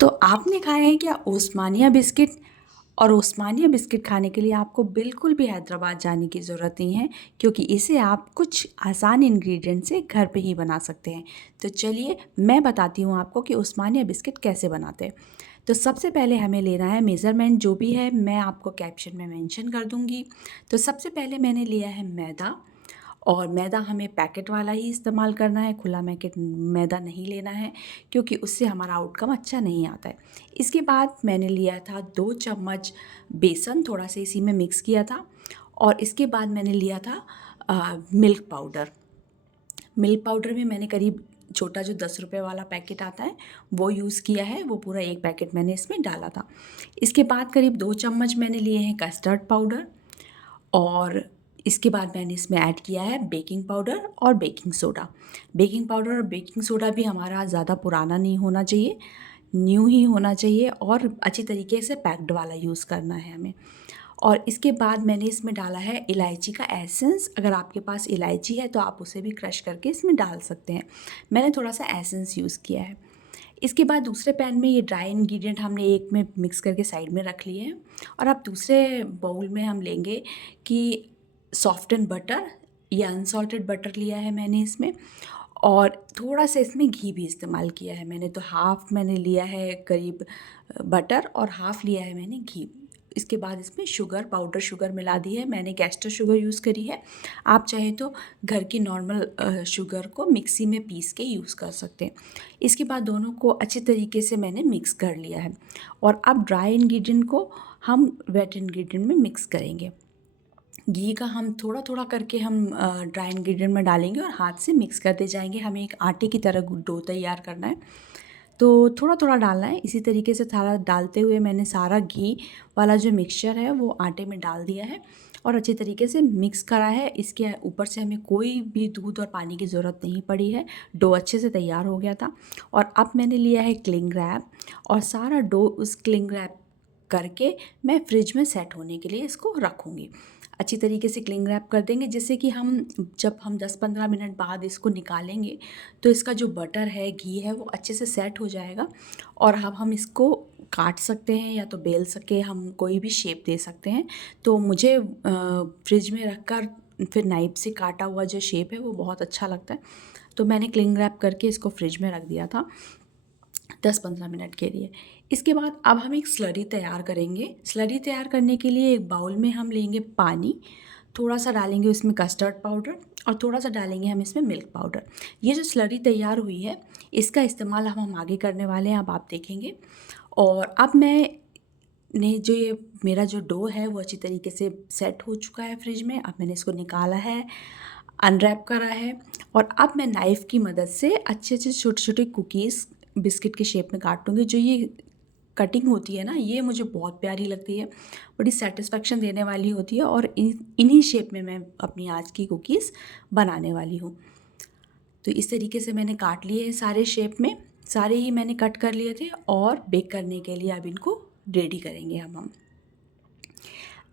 तो आपने खाया है क्या ओस्मानिया बिस्किट? और ओस्मानिया बिस्किट खाने के लिए आपको बिल्कुल भी हैदराबाद जाने की ज़रूरत नहीं है, क्योंकि इसे आप कुछ आसान इंग्रेडिएंट से घर पे ही बना सकते हैं। तो चलिए मैं बताती हूँ आपको कि ओस्मानिया बिस्किट कैसे बनाते हैं। तो सबसे पहले हमें लेना है मेज़रमेंट, जो भी है मैं आपको कैप्शन में मेंशन कर दूँगी। तो सबसे पहले मैंने लिया है मैदा, और मैदा हमें पैकेट वाला ही इस्तेमाल करना है, खुला मैकेट मैदा नहीं लेना है, क्योंकि उससे हमारा आउटकम अच्छा नहीं आता है। इसके बाद मैंने लिया था 2 चम्मच बेसन, थोड़ा सा इसी में मिक्स किया था। और इसके बाद मैंने लिया था मिल्क पाउडर। मिल्क पाउडर में मैंने करीब छोटा जो 10 रुपये वाला पैकेट आता है वो यूज़ किया है, वो पूरा एक पैकेट मैंने इसमें डाला था। इसके बाद करीब 2 चम्मच मैंने लिए हैं कस्टर्ड पाउडर, और इसके बाद मैंने इसमें ऐड किया है बेकिंग पाउडर और बेकिंग सोडा। बेकिंग पाउडर और बेकिंग सोडा भी हमारा ज़्यादा पुराना नहीं होना चाहिए, न्यू ही होना चाहिए, और अच्छी तरीके से पैक्ड वाला यूज़ करना है हमें। और इसके बाद मैंने इसमें डाला है इलायची का एसेंस। अगर आपके पास इलायची है तो आप उसे भी क्रश करके इसमें डाल सकते हैं। मैंने थोड़ा सा एसेंस यूज़ किया है। इसके बाद दूसरे पैन में ये ड्राई इंग्रेडिएंट हमने एक में मिक्स करके साइड में रख लिए हैं। और अब दूसरे बाउल में हम लेंगे कि सॉफ्टन बटर या अनसॉल्टेड बटर लिया है मैंने इसमें, और थोड़ा सा इसमें घी भी इस्तेमाल किया है मैंने। तो हाफ़ मैंने लिया है करीब बटर, और हाफ़ लिया है मैंने घी। इसके बाद इसमें शुगर, पाउडर शुगर मिला दी है मैंने, कैस्टर शुगर यूज़ करी है। आप चाहे तो घर की नॉर्मल शुगर को मिक्सी में पीस के यूज़ कर सकते हैं। इसके बाद दोनों को अच्छे तरीके से मैंने मिक्स कर लिया है। और अब ड्राई इंग्रेडिएंट को हम वेट इंग्रेडिएंट में मिक्स करेंगे। घी का हम थोड़ा थोड़ा करके हम ड्राई इंग्रेडिएंट में डालेंगे और हाथ से मिक्स करते जाएंगे। हमें एक आटे की तरह डो तैयार करना है, तो थोड़ा थोड़ा डालना है। इसी तरीके से सारा डालते हुए मैंने सारा घी वाला जो मिक्सचर है वो आटे में डाल दिया है और अच्छी तरीके से मिक्स करा है। इसके ऊपर से हमें कोई भी दूध और पानी की ज़रूरत नहीं पड़ी है, डो अच्छे से तैयार हो गया था। और अब मैंने लिया है क्लिंग रैप, और सारा डो उस क्लिंग रैप करके मैं फ्रिज में सेट होने के लिए इसको रखूँगी। अच्छी तरीके से क्लिंग रैप कर देंगे, जिससे कि जब हम 10-15 मिनट बाद इसको निकालेंगे तो इसका जो बटर है, घी है, वो अच्छे से सेट हो जाएगा। और अब हम इसको काट सकते हैं या तो बेल सके, हम कोई भी शेप दे सकते हैं। तो मुझे फ्रिज में रख कर फिर नाइफ से काटा हुआ जो शेप है वो बहुत अच्छा लगता है। तो मैंने क्लिंग रैप करके इसको फ्रिज में रख दिया था 10-15 मिनट के लिए। इसके बाद अब हम एक स्लरी तैयार करेंगे। स्लरी तैयार करने के लिए एक बाउल में हम लेंगे पानी, थोड़ा सा डालेंगे उसमें कस्टर्ड पाउडर, और थोड़ा सा डालेंगे हम इसमें मिल्क पाउडर। ये जो स्लरी तैयार हुई है इसका इस्तेमाल हम आगे करने वाले हैं, अब आप देखेंगे। और अब जो ये मेरा जो डो है वो अच्छी तरीके से सेट हो चुका है फ्रिज में। अब मैंने इसको निकाला है, अनरैप करा है, और अब मैं नाइफ़ की मदद से अच्छे अच्छे छोटे छोटे कुकीज़ बिस्किट के शेप में काटूँगी। जो ये कटिंग होती है ना, ये मुझे बहुत प्यारी लगती है, बड़ी सेटिस्फेक्शन देने वाली होती है। और इन्हीं शेप में मैं अपनी आज की कुकीज़ बनाने वाली हूँ। तो इस तरीके से मैंने काट लिए हैं सारे शेप में, सारे ही मैंने कट कर लिए थे। और बेक करने के लिए अब इनको रेडी करेंगे हम।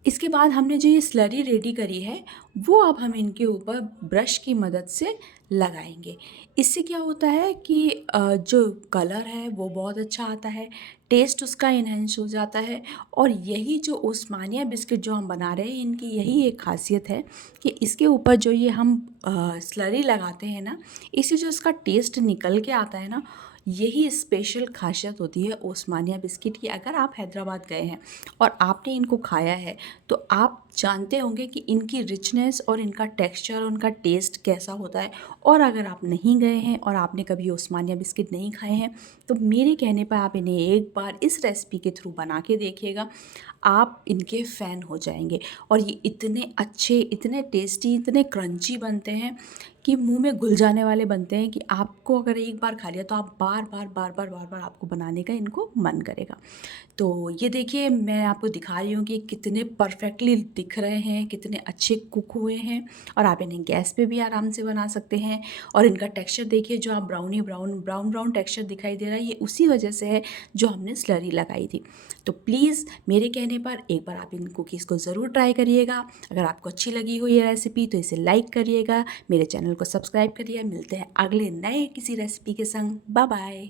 इसके बाद हमने जो ये स्लरी रेडी करी है वो अब हम इनके ऊपर ब्रश की मदद से लगाएंगे। इससे क्या होता है कि जो कलर है वो बहुत अच्छा आता है, टेस्ट उसका इन्हेंस हो जाता है। और यही जो ओस्मानिया बिस्किट जो हम बना रहे हैं, इनकी यही एक खासियत है कि इसके ऊपर जो ये हम स्लरी लगाते हैं ना, इससे जो इसका टेस्ट निकल के आता है ना, यही स्पेशल खासियत होती है ओस्मानिया बिस्किट की। अगर आप हैदराबाद गए हैं और आपने इनको खाया है तो आप जानते होंगे कि इनकी रिचनेस और इनका टेक्सचर, उनका टेस्ट कैसा होता है। और अगर आप नहीं गए हैं और आपने कभी ओस्मानिया बिस्किट नहीं खाए हैं तो मेरे कहने पर आप इन्हें एक बार इस रेसिपी के थ्रू बना के देखिएगा, आप इनके फ़ैन हो जाएंगे। और ये इतने अच्छे, इतने टेस्टी, इतने क्रंची बनते हैं कि मुंह में घुल जाने वाले बनते हैं कि आपको अगर एक बार खा लिया तो आप बार बार बार बार बार बार आपको बनाने का इनको मन करेगा। तो ये देखिए, मैं आपको दिखा रही हूँ कि कितने परफेक्टली दिख रहे हैं, कितने अच्छे कुक हुए हैं। और आप इन्हें गैस पे भी आराम से बना सकते हैं। और इनका टेक्सचर देखिए, जो आप ब्राउन टेक्सचर दिखाई दे रहा है, ये उसी वजह से है जो हमने स्लरी लगाई थी। तो प्लीज़ मेरे कहने पर एक बार आप इन कुकीज़ को ज़रूर ट्राई करिएगा। अगर आपको अच्छी लगी हो ये रेसिपी तो इसे लाइक करिएगा, मेरे चैनल को सब्सक्राइब करिए। मिलते हैं अगले नए किसी रेसिपी के संग। Bye bye.